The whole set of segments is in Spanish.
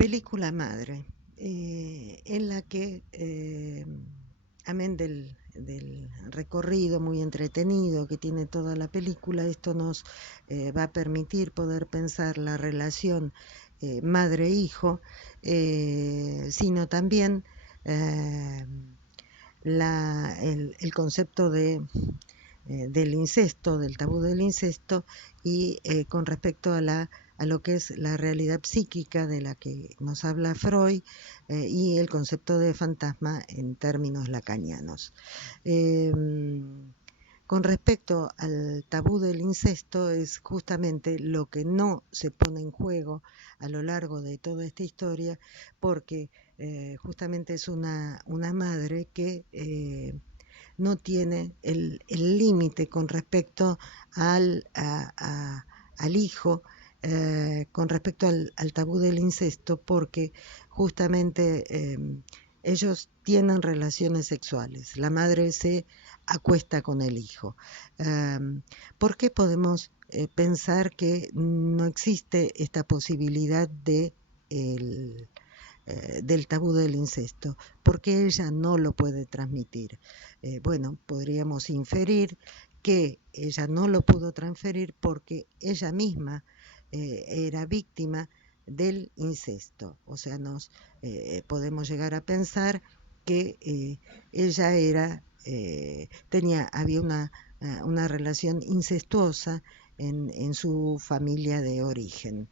película madre, en la que, amén del recorrido muy entretenido que tiene toda la película, esto nos va a permitir poder pensar la relación madre-hijo, sino también eh, el concepto del incesto, del tabú del incesto, y con respecto a lo que es la realidad psíquica de la que nos habla Freud, y el concepto de fantasma en términos lacanianos. Eh, con respecto al tabú del incesto, es justamente lo que no se pone en juego a lo largo de toda esta historia, porque justamente es una madre que no tiene el límite con respecto al hijo, con respecto al tabú del incesto, porque justamente ellos tienen relaciones sexuales. La madre se acuesta con el hijo. ¿Por qué podemos pensar que no existe esta posibilidad del tabú del incesto? Porque ella no lo puede transmitir. Bueno, podríamos inferir que ella no lo pudo transferir porque ella misma era víctima del incesto. O sea, nos podemos llegar a pensar que ella había una relación incestuosa en su familia de origen.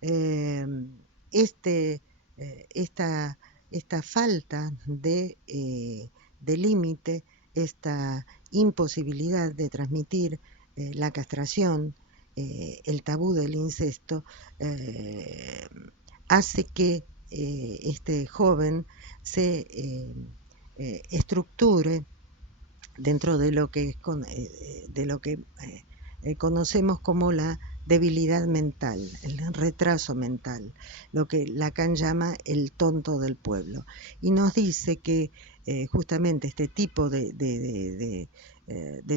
Eh, este, esta, esta falta de límite, esta imposibilidad de transmitir la castración, el tabú del incesto, eh, hace que este joven se estructure dentro de lo que, conocemos como la debilidad mental, el retraso mental, lo que Lacan llama el tonto del pueblo. Y nos dice que justamente este tipo de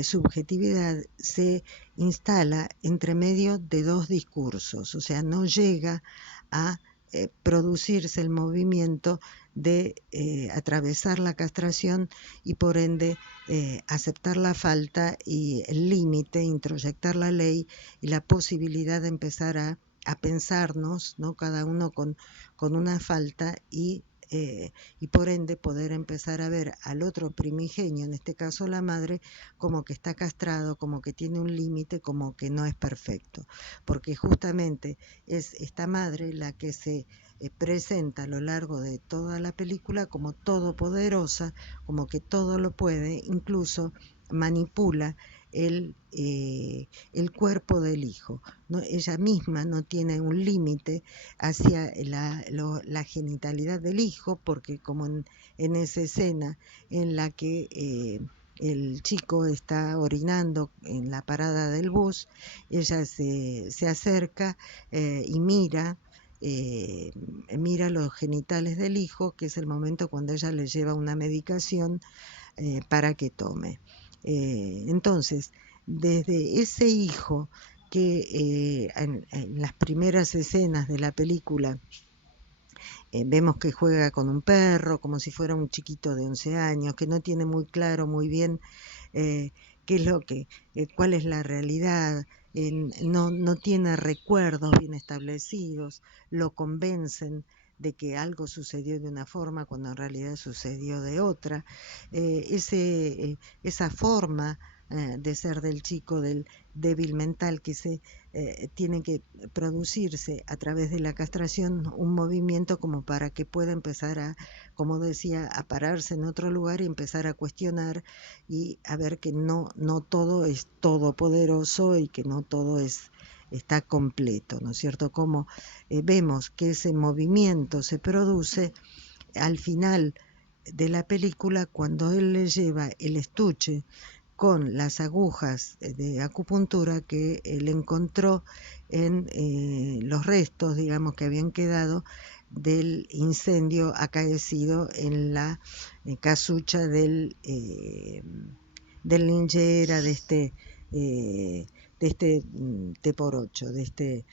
subjetividad se instala entre medio de dos discursos, o sea, no llega a producirse el movimiento de atravesar la castración y por ende aceptar la falta y el límite, introyectar la ley y la posibilidad de empezar a pensarnos, ¿no? Cada uno con una falta y por ende poder empezar a ver al otro primigenio, en este caso la madre, como que está castrado, como que tiene un límite, como que no es perfecto, porque justamente es esta madre la que se presenta a lo largo de toda la película como todopoderosa, como que todo lo puede, incluso manipula el cuerpo del hijo. ¿No? Ella misma no tiene un límite hacia la genitalidad del hijo, porque como en esa escena en la que el chico está orinando en la parada del bus, ella se acerca y mira los genitales del hijo, que es el momento cuando ella le lleva una medicación para que tome. Entonces, desde ese hijo que en las primeras escenas de la película vemos que juega con un perro como si fuera un chiquito de 11 años, que no tiene muy claro muy bien eh, qué es cuál es la realidad, no tiene recuerdos bien establecidos, lo convencen de que algo sucedió de una forma cuando en realidad sucedió de otra. Esa forma de ser del chico, del débil mental, que se tiene que producirse a través de la castración un movimiento como para que pueda empezar como decía, a pararse en otro lugar y empezar a cuestionar y a ver que no todo es todopoderoso y que no todo está completo, ¿no es cierto? Como vemos que ese movimiento se produce al final de la película cuando él le lleva el estuche con las agujas de acupuntura que él encontró en los restos, digamos, que habían quedado del incendio acaecido en la casucha del linchera de este T por 8, de este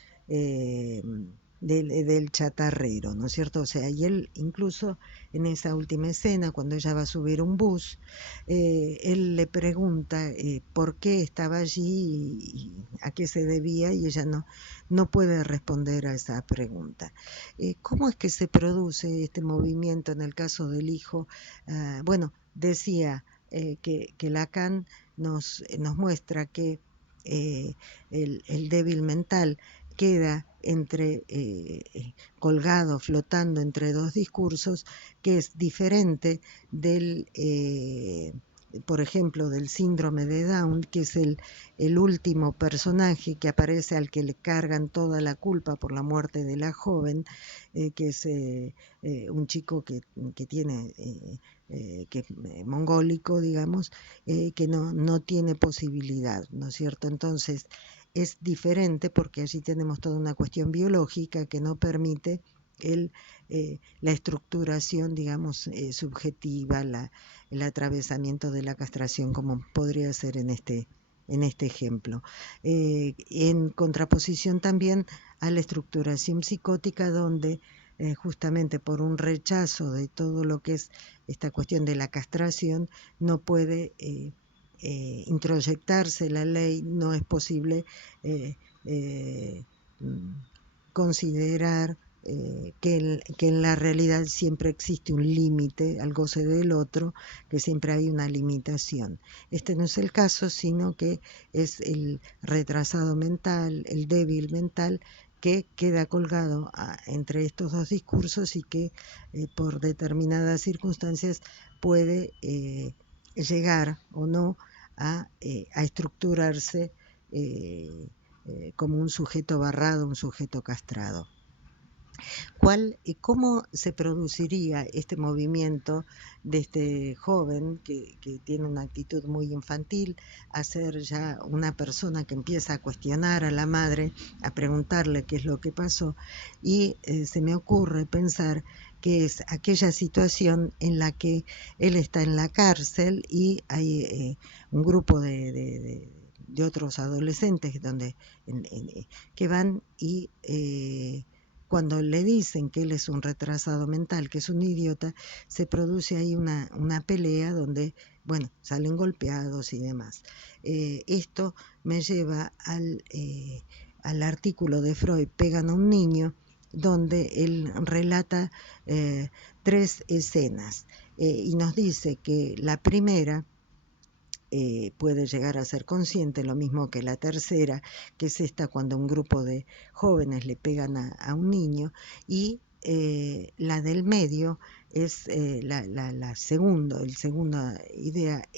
del chatarrero, ¿no es cierto? O sea, y él incluso en esa última escena, cuando ella va a subir un bus, él le pregunta por qué estaba allí y a qué se debía, y ella no puede responder a esa pregunta. ¿Cómo es que se produce este movimiento en el caso del hijo? Bueno, decía que Lacan nos muestra que el débil mental queda colgado, flotando entre dos discursos, que es diferente del, por ejemplo, del síndrome de Down, que es el último personaje que aparece, al que le cargan toda la culpa por la muerte de la joven, que es un chico que tiene que es mongólico, digamos, que no tiene posibilidad, ¿no es cierto? Entonces es diferente, porque allí tenemos toda una cuestión biológica que no permite la estructuración, digamos, subjetiva, el atravesamiento de la castración, como podría ser en este ejemplo. En contraposición también a la estructuración psicótica, donde justamente por un rechazo de todo lo que es esta cuestión de la castración, no puede introyectarse la ley, no es posible considerar que en la realidad siempre existe un límite al goce del otro, que siempre hay una limitación. Este no es el caso, sino que es el retrasado mental, el débil mental, que queda colgado entre estos dos discursos, y que por determinadas circunstancias puede llegar o no a estructurarse como un sujeto barrado, un sujeto castrado. ¿Cómo se produciría este movimiento de este joven que tiene una actitud muy infantil, a ser ya una persona que empieza a cuestionar a la madre, a preguntarle qué es lo que pasó? Y se me ocurre pensar que es aquella situación en la que él está en la cárcel y hay un grupo de otros adolescentes que van y cuando le dicen que él es un retrasado mental, que es un idiota, se produce ahí una pelea donde, bueno, salen golpeados y demás. Esto me lleva al artículo de Freud, Pegan a un niño, donde él relata 3 escenas y nos dice que la primera puede llegar a ser consciente, lo mismo que la tercera, que es esta cuando un grupo de jóvenes le pegan a un niño, y la del medio es la segunda idea,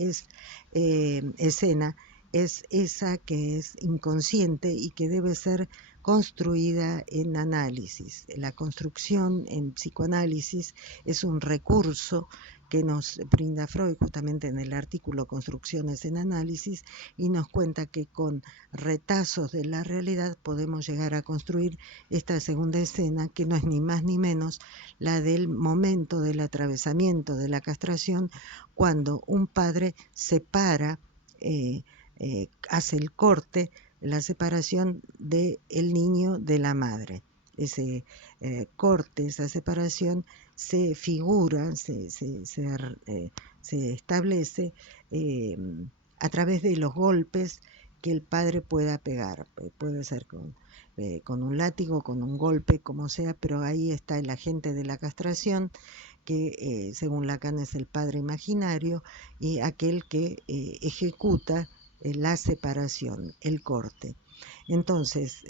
escena, es esa que es inconsciente y que debe ser construida en análisis. La construcción en psicoanálisis es un recurso que nos brinda Freud justamente en el artículo Construcciones en Análisis, y nos cuenta que con retazos de la realidad podemos llegar a construir esta segunda escena, que no es ni más ni menos la del momento del atravesamiento de la castración, cuando un padre separa, hace el corte, la separación del niño de la madre. Ese corte, esa separación, se figura, se establece a través de los golpes que el padre pueda pegar. Puede ser con un látigo, con un golpe, como sea, pero ahí está el agente de la castración, que según Lacan es el padre imaginario, y aquel que ejecuta la separación, el corte. Entonces,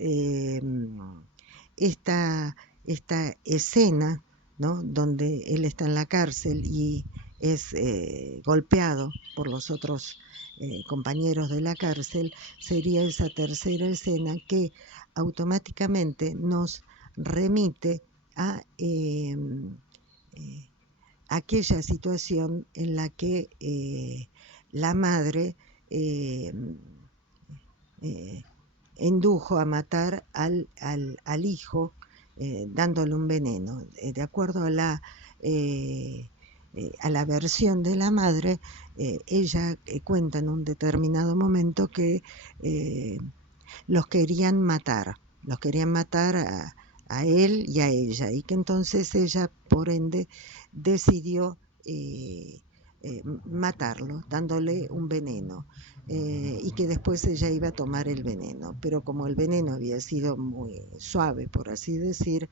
esta escena, ¿no?, donde él está en la cárcel y es golpeado por los otros compañeros de la cárcel, sería esa tercera escena que automáticamente nos remite a aquella situación en la que la madre indujo a matar al hijo dándole un veneno. De acuerdo a la versión de la madre, ella cuenta en un determinado momento que los querían matar a él y a ella, y que entonces ella, por ende, decidió matarlo, dándole un veneno, y que después ella iba a tomar el veneno, pero como el veneno había sido muy suave, por así decir,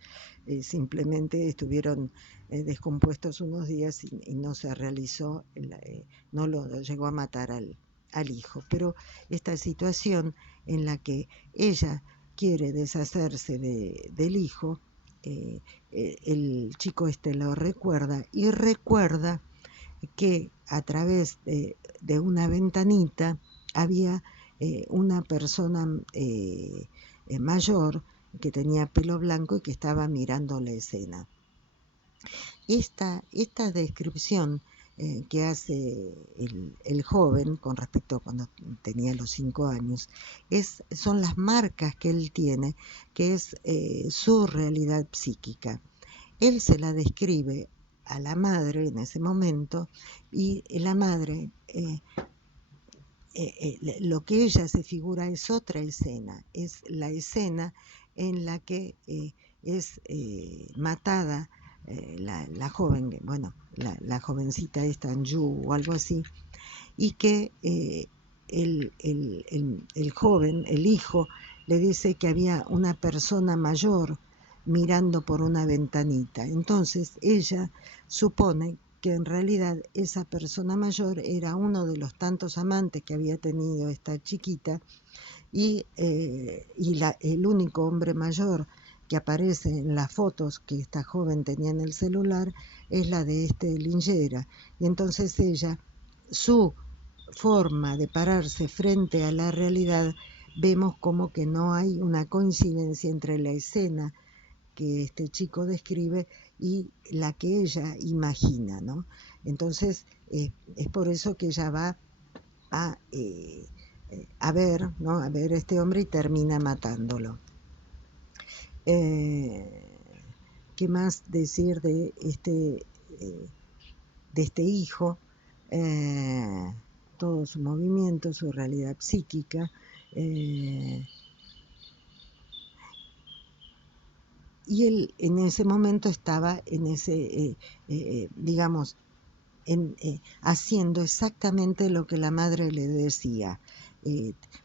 simplemente estuvieron descompuestos unos días y no se realizó, no lo llegó a matar al hijo. Pero esta situación en la que ella quiere deshacerse del hijo, el chico este lo recuerda y recuerda que a través de una ventanita había una persona mayor que tenía pelo blanco y que estaba mirando la escena. Esta descripción que hace el joven con respecto a cuando tenía los 5 años son las marcas que él tiene, que es su realidad psíquica. Él se la describe a la madre en ese momento, y la madre, lo que ella se figura es otra escena, es la escena en la que es matada la joven, bueno, la jovencita esta Anju o algo así, y que el joven, el hijo, le dice que había una persona mayor mirando por una ventanita. Entonces ella supone que en realidad esa persona mayor era uno de los tantos amantes que había tenido esta chiquita, y el único hombre mayor que aparece en las fotos que esta joven tenía en el celular es la de este Linguera. Y entonces ella, su forma de pararse frente a la realidad, vemos como que no hay una coincidencia entre la escena que este chico describe y la que ella imagina, ¿no? Entonces es por eso que ella va a ver, ¿no? A ver a este hombre y termina matándolo. ¿Qué más decir de este hijo? Todo su movimiento, su realidad psíquica, y él en ese momento estaba en ese, digamos, haciendo exactamente lo que la madre le decía.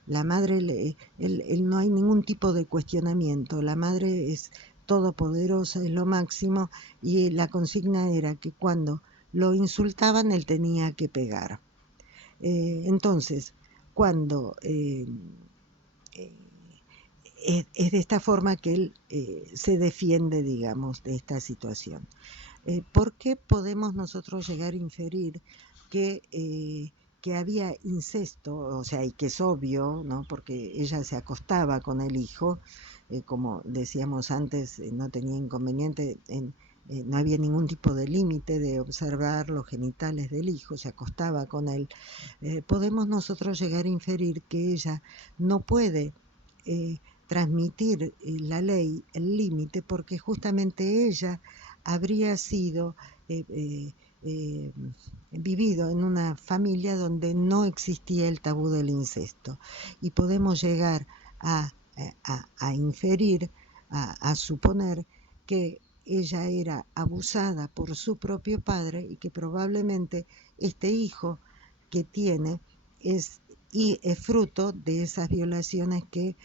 La madre, él no hay ningún tipo de cuestionamiento, la madre es todopoderosa, es lo máximo, y la consigna era que cuando lo insultaban él tenía que pegar. Entonces, cuando es de esta forma que él se defiende, digamos, de esta situación. ¿Por qué podemos nosotros llegar a inferir que había incesto? O sea, y que es obvio, ¿no? Porque ella se acostaba con el hijo, como decíamos antes, no tenía inconveniente no había ningún tipo de límite de observar los genitales del hijo, se acostaba con él. Podemos nosotros llegar a inferir que ella no puede transmitir la ley, el límite, porque justamente ella habría sido vivido en una familia donde no existía el tabú del incesto, y podemos llegar a inferir, a suponer que ella era abusada por su propio padre y que probablemente este hijo que tiene es fruto de esas violaciones que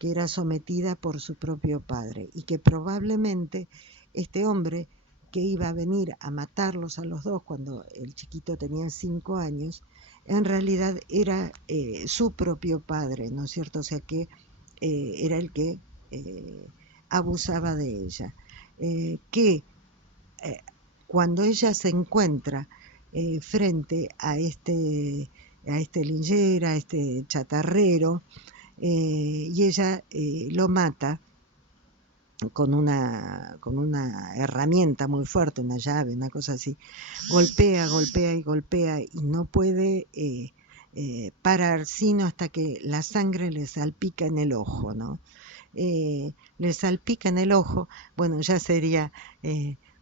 era sometida por su propio padre, y que probablemente este hombre que iba a venir a matarlos a los dos cuando el chiquito tenía 5 años, en realidad era su propio padre, ¿no es cierto? O sea que era el que abusaba de ella. Que cuando ella se encuentra frente a este Linguera, a este chatarrero, y ella lo mata con una herramienta muy fuerte, una llave, una cosa así, golpea y golpea y no puede parar sino hasta que la sangre le salpica en el ojo, ¿no? Le salpica en el ojo, bueno, ya sería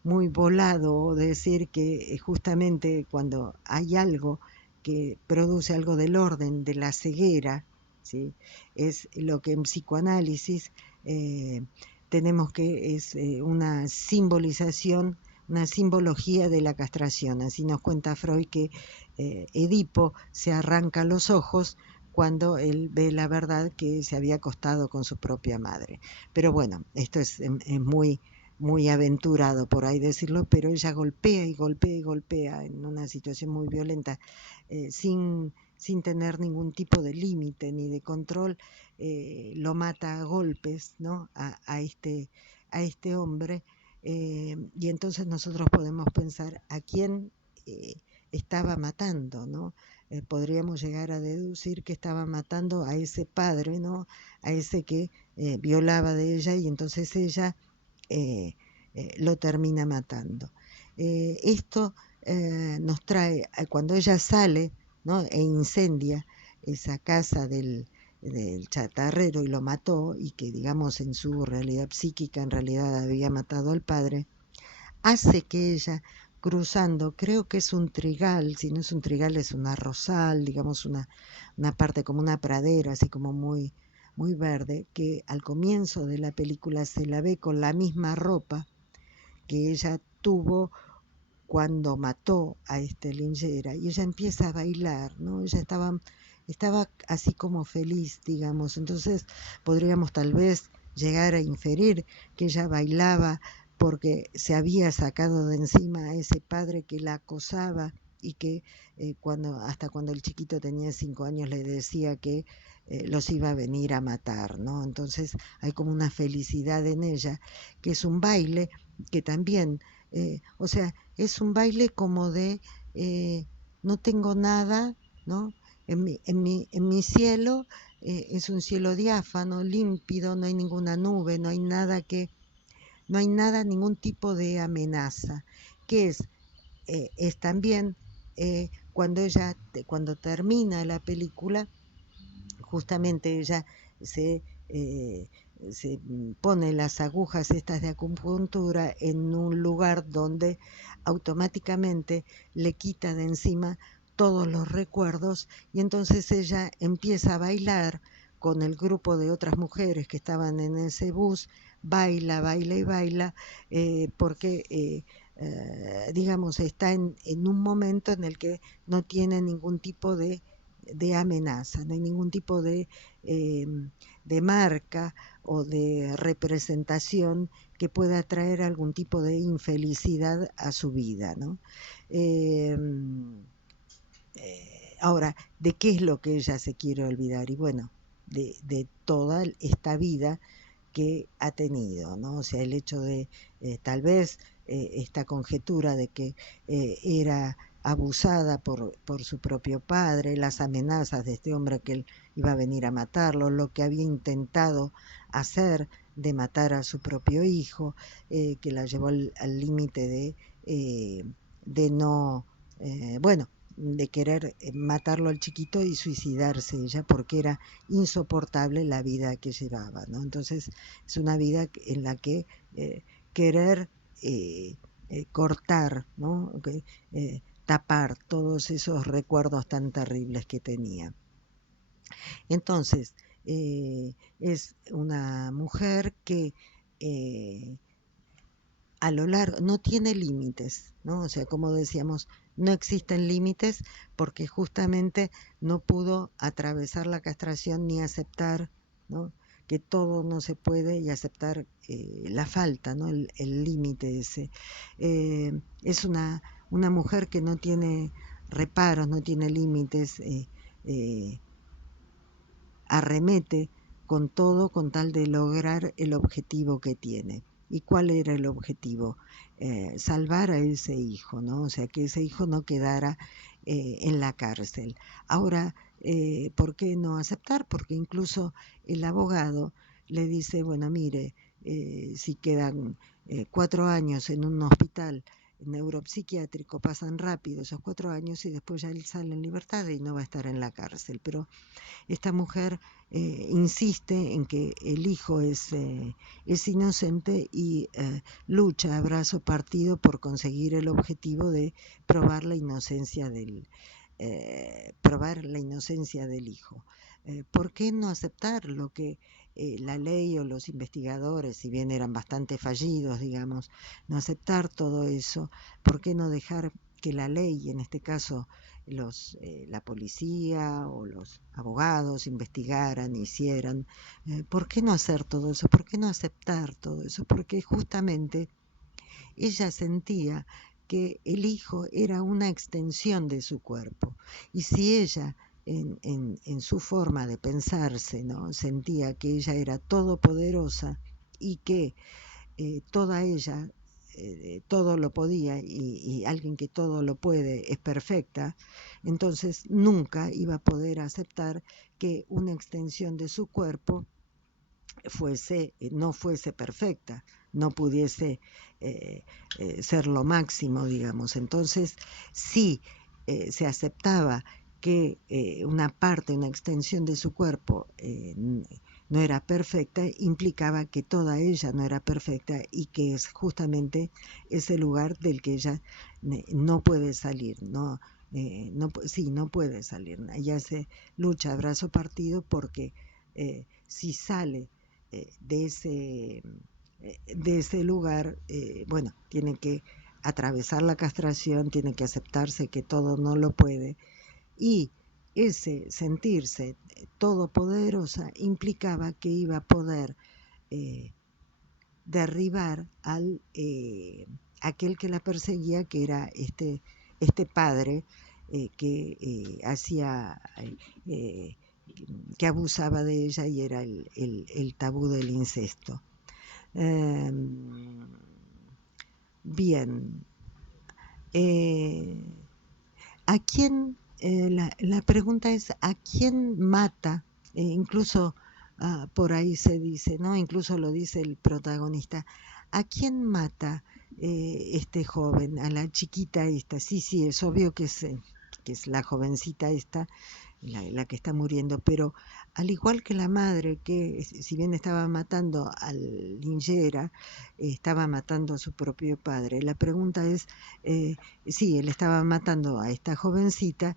muy volado decir que justamente cuando hay algo que produce algo del orden de la ceguera, ¿sí? Es lo que en psicoanálisis eh, tenemos que es una simbolización, una simbología de la castración. Así nos cuenta Freud que Edipo se arranca los ojos cuando él ve la verdad que se había acostado con su propia madre. Pero bueno, esto es muy aventurado por ahí decirlo, pero ella golpea y golpea y golpea en una situación muy violenta, sin tener ningún tipo de límite ni de control, lo mata a golpes, ¿no? A este hombre, y entonces nosotros podemos pensar a quién estaba matando, ¿no? Podríamos llegar a deducir que estaba matando a ese padre, ¿no? A ese que violaba de ella, y entonces ella eh, lo termina matando. Esto nos trae, cuando ella sale, ¿no? E incendia esa casa del chatarrero y lo mató, y que digamos en su realidad psíquica en realidad había matado al padre, hace que ella, cruzando, creo que es un trigal, si no es un trigal es una rosal, digamos una parte como una pradera, así como muy verde, que al comienzo de la película se la ve con la misma ropa que ella tuvo cuando mató a este Lingera, y ella empieza a bailar, ¿no? Ella estaba así como feliz, digamos. Entonces podríamos tal vez llegar a inferir que ella bailaba porque se había sacado de encima a ese padre que la acosaba, y que hasta cuando el chiquito tenía 5 años le decía que los iba a venir a matar, ¿no? Entonces hay como una felicidad en ella, que es un baile que también, o sea, es un baile como de no tengo nada, ¿no? En mi cielo es un cielo diáfano, límpido, no hay ninguna nube, no hay nada, ningún tipo de amenaza, que es también cuando termina la película, justamente ella se, eh, se pone las agujas estas de acupuntura en un lugar donde automáticamente le quita de encima todos los recuerdos, y entonces ella empieza a bailar con el grupo de otras mujeres que estaban en ese bus, baila, baila y baila, porque digamos está en un momento en el que no tiene ningún tipo de amenaza, no hay ningún tipo eh, de marca o de representación que pueda traer algún tipo de infelicidad a su vida, ¿no? Eh, Ahora, ¿de qué es lo que ella se quiere olvidar? Y bueno, de toda esta vida que ha tenido, ¿no? O sea, el hecho de tal vez esta conjetura de que era abusada por su propio padre, las amenazas de este hombre que él iba a venir a matarlo, lo que había intentado hacer de matar a su propio hijo, que la llevó al límite de no, bueno, de querer matarlo al chiquito y suicidarse ella, porque era insoportable la vida que llevaba, ¿no? Entonces es una vida en la que querer cortar, ¿no? Tapar todos esos recuerdos tan terribles que tenía. Entonces, es una mujer que eh, a lo largo no tiene límites, ¿no? O sea, como decíamos, no existen límites porque justamente no pudo atravesar la castración ni aceptar, ¿no? Que todo no se puede, y aceptar la falta, ¿no? El límite ese. Es una mujer que no tiene reparos, no tiene límites, eh, arremete con todo con tal de lograr el objetivo que tiene. ¿Y cuál era el objetivo? Salvar a ese hijo, ¿no? O sea, que ese hijo no quedara en la cárcel. Ahora, ¿por qué no aceptar? Porque incluso el abogado le dice, bueno, mire, si quedan 4 años en un hospital neuropsiquiátrico, pasan rápido esos 4 años y después ya él sale en libertad y no va a estar en la cárcel. Pero esta mujer insiste en que el hijo es inocente, y lucha a brazo partido por conseguir el objetivo de probar la inocencia probar la inocencia del hijo. ¿Por qué no aceptar lo que la ley o los investigadores, si bien eran bastante fallidos, digamos, no aceptar todo eso, ¿por qué no dejar que la ley, en este caso la policía o los abogados investigaran, hicieran? ¿Por qué no hacer todo eso? ¿Por qué no aceptar todo eso? Porque justamente ella sentía que el hijo era una extensión de su cuerpo. Y si ella, en su forma de pensarse, ¿no?, sentía que ella era todopoderosa y que toda ella todo lo podía y alguien que todo lo puede es perfecta, entonces nunca iba a poder aceptar que una extensión de su cuerpo no fuese perfecta, no pudiese ser lo máximo, digamos. Entonces, si se aceptaba que una parte, una extensión de su cuerpo no era perfecta, implicaba que toda ella no era perfecta y que es justamente ese lugar del que ella no puede salir, no puede salir. Ella se lucha a brazo partido porque si sale de ese lugar, bueno, tiene que atravesar la castración, tiene que aceptarse que todo no lo puede, y ese sentirse todopoderosa implicaba que iba a poder eh, derribar aquel que la perseguía, que era este padre eh, que abusaba de ella, y era el tabú del incesto. Eh, Bien, eh, ¿a quién? La pregunta es, ¿a quién mata? Incluso por ahí se dice, ¿no? Incluso lo dice el protagonista. ¿A quién mata este joven? A la chiquita esta. Sí, sí, es obvio que es la jovencita esta, la que está muriendo, pero al igual que la madre, que si bien estaba matando al Lingera, estaba matando a su propio padre. La pregunta es, sí, él estaba matando a esta jovencita,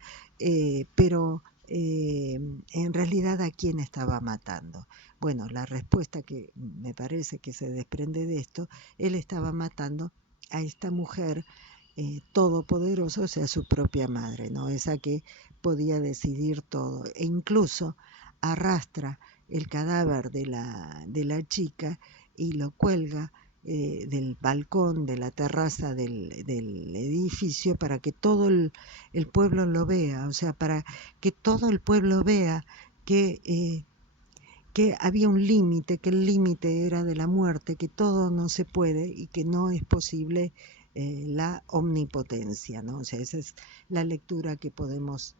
pero en realidad, ¿a quién estaba matando? Bueno, la respuesta que me parece que se desprende de esto, él estaba matando a esta mujer todopoderosa, o sea, su propia madre, ¿no? Esa que podía decidir todo, e incluso arrastra el cadáver de la chica y lo cuelga del balcón, de la terraza del edificio, para que todo el pueblo lo vea, o sea, para que todo el pueblo vea que había un límite, que el límite era de la muerte, que todo no se puede y que no es posible la omnipotencia, ¿no? O sea, esa es la lectura que podemos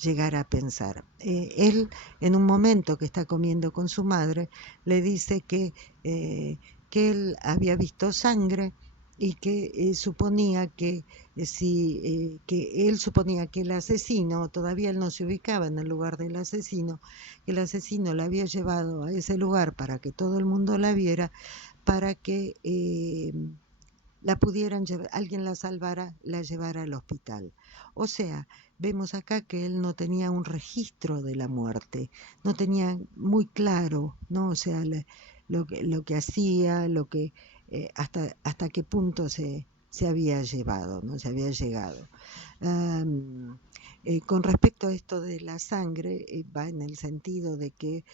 llegar a pensar. Él, en un momento que está comiendo con su madre, le dice que él había visto sangre y que suponía que él suponía que el asesino, todavía él no se ubicaba en el lugar del asesino, que el asesino la había llevado a ese lugar para que todo el mundo la viera, para que la pudieran llevar, alguien la salvara, la llevara al hospital. O sea, vemos acá que él no tenía un registro de la muerte, no tenía muy claro, ¿no? O sea, lo que hacía, hasta qué punto se había llevado, ¿no? Se había llegado. Um, con respecto a esto de la sangre, va en el sentido de que,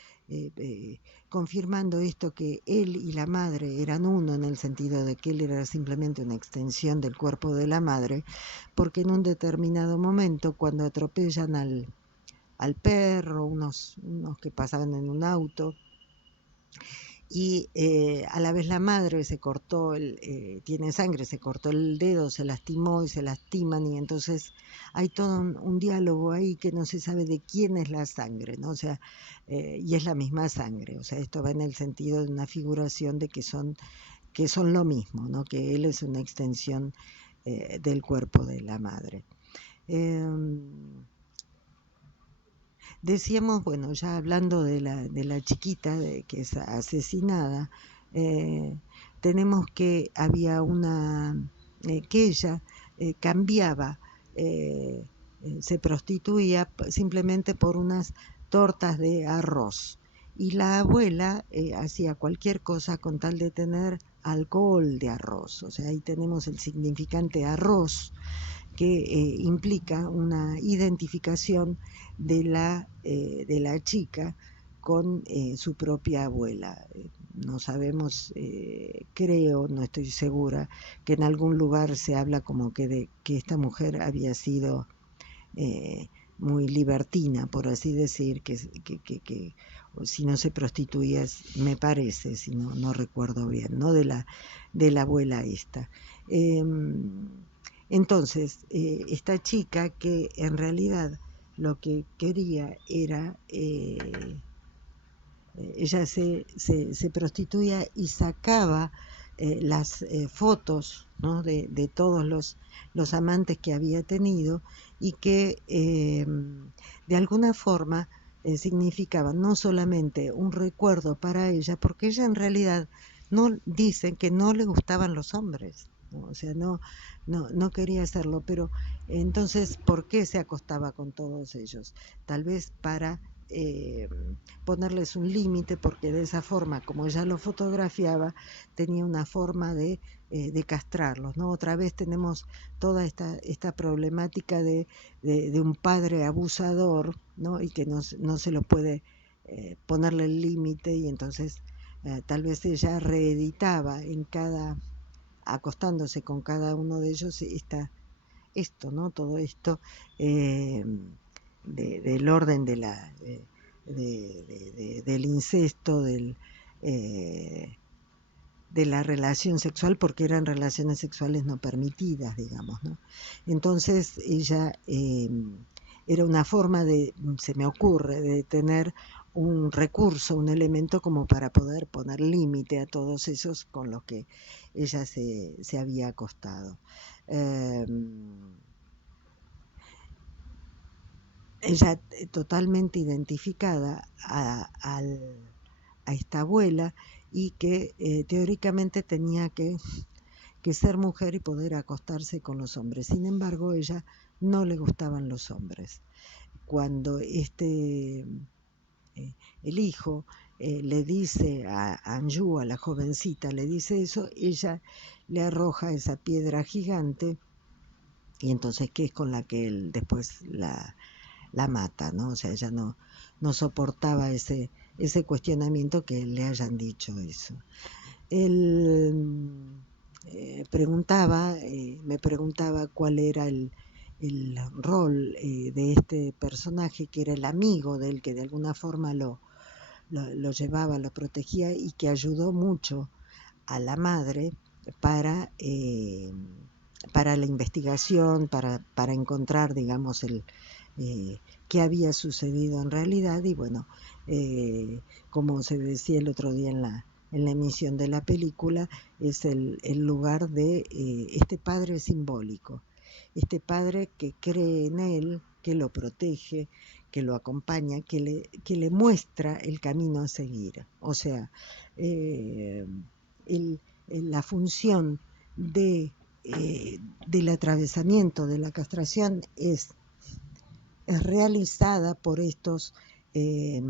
confirmando esto, que él y la madre eran uno, en el sentido de que él era simplemente una extensión del cuerpo de la madre, porque en un determinado momento, cuando atropellan al perro, unos que pasaban en un auto, y a la vez la madre se cortó, tiene sangre, se cortó el dedo, se lastimó y se lastiman, y entonces hay todo un diálogo ahí que no se sabe de quién es la sangre, ¿no? O sea, y es la misma sangre, o sea, esto va en el sentido de una figuración de que son lo mismo, ¿no? Que él es una extensión del cuerpo de la madre. Eh, Decíamos, bueno, ya hablando de la chiquita que es asesinada, eh, tenemos que había que ella cambiaba, eh, se prostituía simplemente por unas tortas de arroz. y la abuela hacía cualquier cosa con tal de tener alcohol de arroz. O sea, ahí tenemos el significante arroz, que implica una identificación de la chica con su propia abuela. No sabemos, creo, no estoy segura, que en algún lugar se habla como que esta mujer había sido eh, muy libertina, por así decir, que si no se prostituía, me parece, si no, no recuerdo bien, ¿no? De la abuela esta. Eh, entonces, esta chica que en realidad lo que quería era, ella se prostituía y sacaba las fotos, ¿no? De todos los amantes que había tenido y que de alguna forma significaban no solamente un recuerdo para ella, porque ella en realidad no dicen que no le gustaban los hombres, ¿no? O sea, no quería hacerlo, pero entonces, ¿por qué se acostaba con todos ellos? Tal vez para eh, ponerles un límite, porque de esa forma, como ella lo fotografiaba, tenía una forma de castrarlos, ¿no? Otra vez tenemos toda esta problemática de un padre abusador, ¿no? Y que no se lo puede ponerle el límite, y entonces tal vez ella reeditaba en cada, acostándose con cada uno de ellos, esto, ¿no? Todo esto eh, del orden del incesto, eh, de la relación sexual, porque eran relaciones sexuales no permitidas, digamos, ¿no? Entonces ella era una forma se me ocurre, de tener un recurso, un elemento como para poder poner límite a todos esos con los que ella se había acostado. Eh, Ella totalmente identificada a esta abuela, y que teóricamente tenía que ser mujer y poder acostarse con los hombres. Sin embargo, ella no le gustaban los hombres. Cuando el hijo le dice a Anju, a la jovencita, le dice eso, ella le arroja esa piedra gigante, y entonces, ¿qué es con la que él después la mata, ¿no? O sea, ella no soportaba ese cuestionamiento, que le hayan dicho eso. Él me preguntaba cuál era el rol de este personaje, que era el amigo del que de alguna forma lo llevaba, lo protegía, y que ayudó mucho a la madre para, eh, para la investigación, para encontrar, digamos, qué había sucedido en realidad. Y bueno, como se decía el otro día en la emisión de la película, es el lugar de este padre simbólico, este padre que cree en él, que lo protege, que lo acompaña, que le muestra el camino a seguir. O sea, eh, el, la función del atravesamiento, de la castración, es realizada por estos, eh,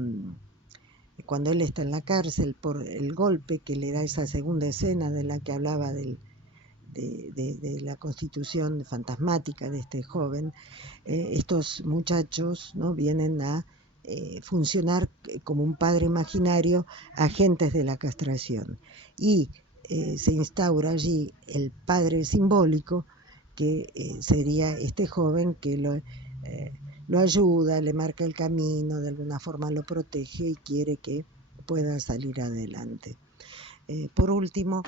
cuando él está en la cárcel, por el golpe que le da esa segunda escena de la que hablaba de la constitución fantasmática de este joven. Estos muchachos, ¿no? Vienen a funcionar como un padre imaginario, agentes de la castración, y se instaura allí el padre simbólico, que sería este joven que lo ayuda, le marca el camino, de alguna forma lo protege y quiere que pueda salir adelante. Por último,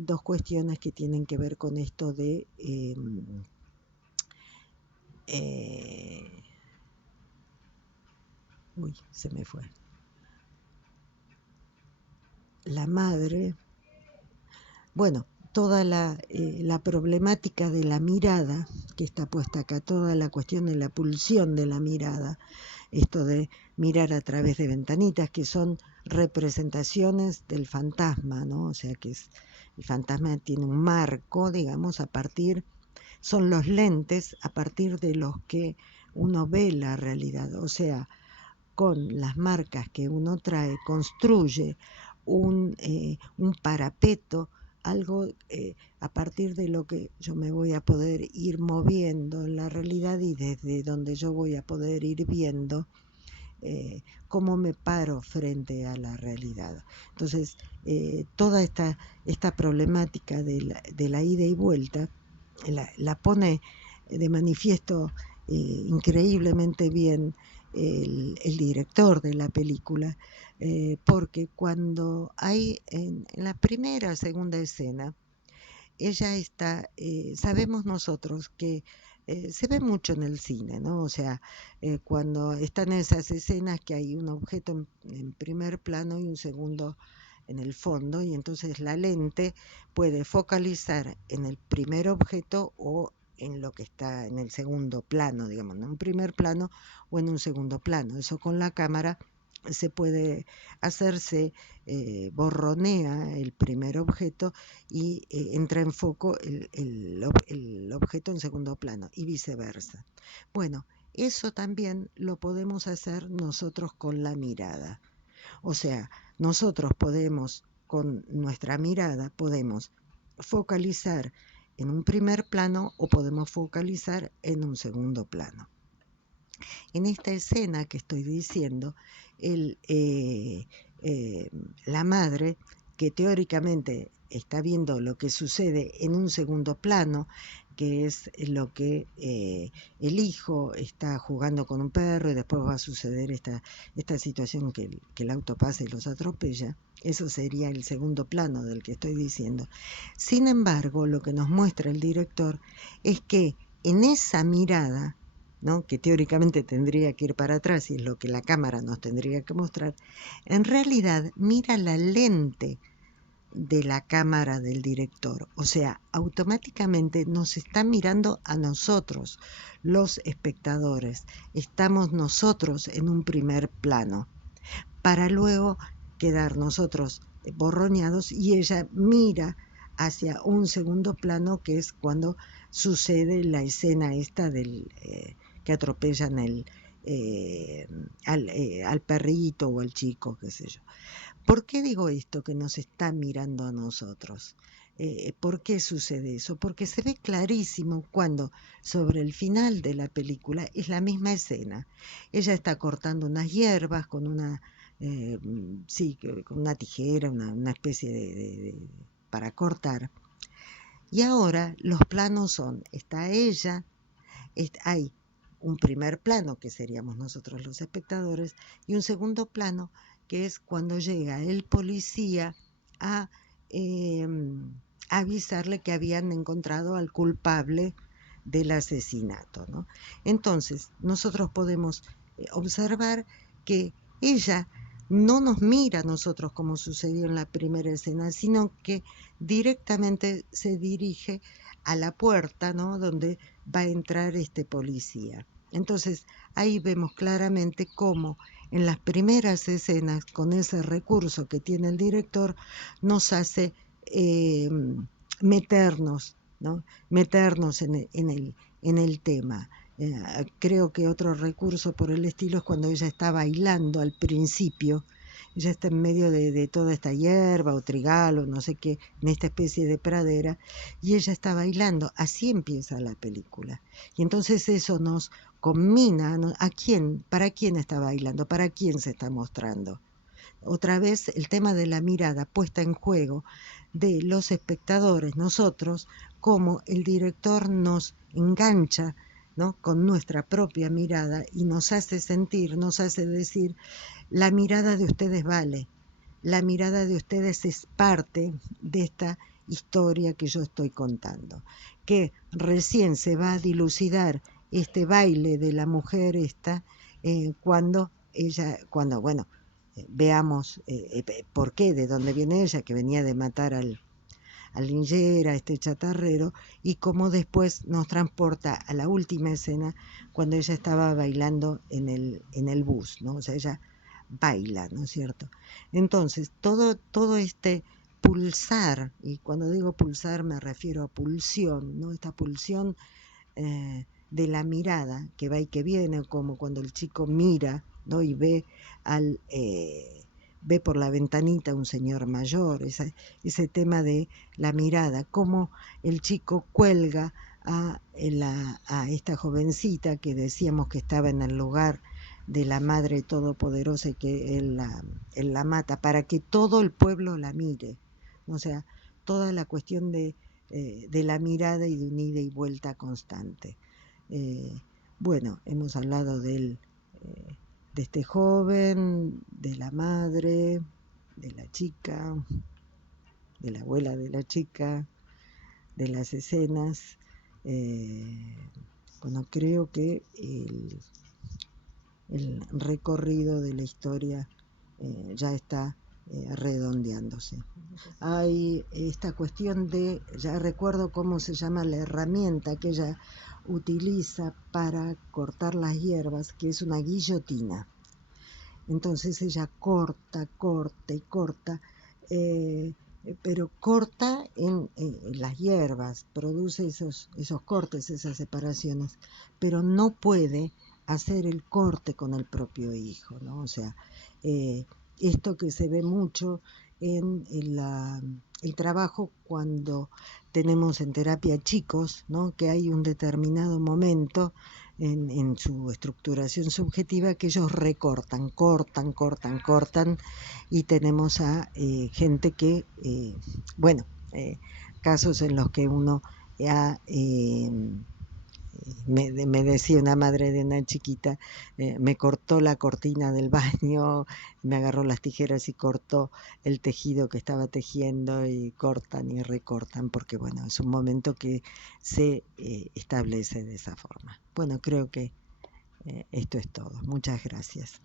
dos cuestiones que tienen que ver con esto de se me fue. La madre, bueno, toda la problemática de la mirada que está puesta acá, toda la cuestión de la pulsión de la mirada, esto de mirar a través de ventanitas, que son representaciones del fantasma, ¿no? O sea, el fantasma tiene un marco, digamos, son los lentes a partir de los que uno ve la realidad. O sea, con las marcas que uno trae, construye un parapeto, algo a partir de lo que yo me voy a poder ir moviendo en la realidad y desde donde yo voy a poder ir viendo cómo me paro frente a la realidad. Entonces, toda esta problemática de la ida y vuelta la pone de manifiesto increíblemente bien el director de la película, porque cuando hay en la primera o segunda escena, ella está, sabemos nosotros que se ve mucho en el cine, ¿no? O sea, cuando están esas escenas que hay un objeto en primer plano y un segundo en el fondo, y entonces la lente puede focalizar en el primer objeto o en lo que está en el segundo plano, digamos, en un primer plano o en un segundo plano. Eso con la cámara se puede hacerse, borronea el primer objeto y entra en foco el objeto en segundo plano y viceversa. Bueno, eso también lo podemos hacer nosotros con la mirada. O sea, nosotros podemos, con nuestra mirada, podemos focalizar en un primer plano o podemos focalizar en un segundo plano. En esta escena que estoy diciendo, el, la madre, que teóricamente está viendo lo que sucede en un segundo plano, que es lo que el hijo está jugando con un perro y después va a suceder esta situación que el auto pasa y los atropella. Eso sería el segundo plano del que estoy diciendo. Sin embargo, lo que nos muestra el director es que en esa mirada, ¿no?, que teóricamente tendría que ir para atrás y es lo que la cámara nos tendría que mostrar, en realidad mira la lente de la cámara del director, o sea, automáticamente nos está mirando a nosotros, los espectadores. Estamos nosotros en un primer plano, para luego quedar nosotros borroneados y ella mira hacia un segundo plano, que es cuando sucede la escena esta del que atropellan al perrito o al chico, qué sé yo. ¿Por qué digo esto, que nos está mirando a nosotros? ¿Por qué sucede eso? Porque se ve clarísimo cuando sobre el final de la película es la misma escena. Ella está cortando unas hierbas con una, sí, con una tijera, una especie para cortar. Y ahora los planos son, está ella, hay un primer plano, que seríamos nosotros los espectadores, y un segundo plano, que es cuando llega el policía a avisarle que habían encontrado al culpable del asesinato, ¿no? Entonces, nosotros podemos observar que ella no nos mira a nosotros como sucedió en la primera escena, sino que directamente se dirige a la puerta, ¿no?, donde va a entrar este policía. Entonces, ahí vemos claramente cómo en las primeras escenas, con ese recurso que tiene el director, nos hace meternos, ¿no?, meternos en el tema. Creo que otro recurso por el estilo es cuando ella está bailando al principio. Ella está en medio de toda esta hierba o trigal o no sé qué, en esta especie de pradera, y ella está bailando. Así empieza la película. Y entonces eso nos combina, ¿no?, a quién, para quién está bailando, para quién se está mostrando. Otra vez el tema de la mirada puesta en juego de los espectadores, nosotros, cómo el director nos engancha, ¿no?, con nuestra propia mirada y nos hace sentir, nos hace decir: la mirada de ustedes vale, la mirada de ustedes es parte de esta historia que yo estoy contando, que recién se va a dilucidar este baile de la mujer esta, cuando bueno, veamos por qué, de dónde viene ella, que venía de matar al Lingera, este chatarrero, y cómo después nos transporta a la última escena cuando ella estaba bailando en el bus, ¿no? O sea, ella baila, ¿no es cierto? Entonces, todo este pulsar, y cuando digo pulsar me refiero a pulsión, ¿no? Esta pulsión de la mirada que va y que viene, como cuando el chico mira ¿no? Y ve por la ventanita a un señor mayor, ese tema de la mirada, cómo el chico cuelga a esta jovencita que decíamos que estaba en el lugar de la Madre Todopoderosa y que él la mata, para que todo el pueblo la mire. O sea, toda la cuestión de la mirada y de un ida y vuelta constante. Bueno, hemos hablado de este joven, de la madre, de la chica, de la abuela de la chica, de las escenas. Bueno, creo que el recorrido de la historia ya está redondeándose. Hay esta cuestión de, ya recuerdo cómo se llama la herramienta que ella utiliza para cortar las hierbas, que es una guillotina. Entonces ella corta, corta y corta, pero corta en las hierbas, produce esos cortes, esas separaciones, pero no puede hacer el corte con el propio hijo, ¿no? O sea, esto que se ve mucho en el trabajo cuando tenemos en terapia chicos, ¿no? Que hay un determinado momento en su estructuración subjetiva que ellos recortan, cortan y tenemos a gente que, bueno, casos en los que uno ha me decía una madre de una chiquita, me cortó la cortina del baño, me agarró las tijeras y cortó el tejido que estaba tejiendo, y cortan y recortan porque bueno, es un momento que se establece de esa forma. Bueno, creo que esto es todo. Muchas gracias.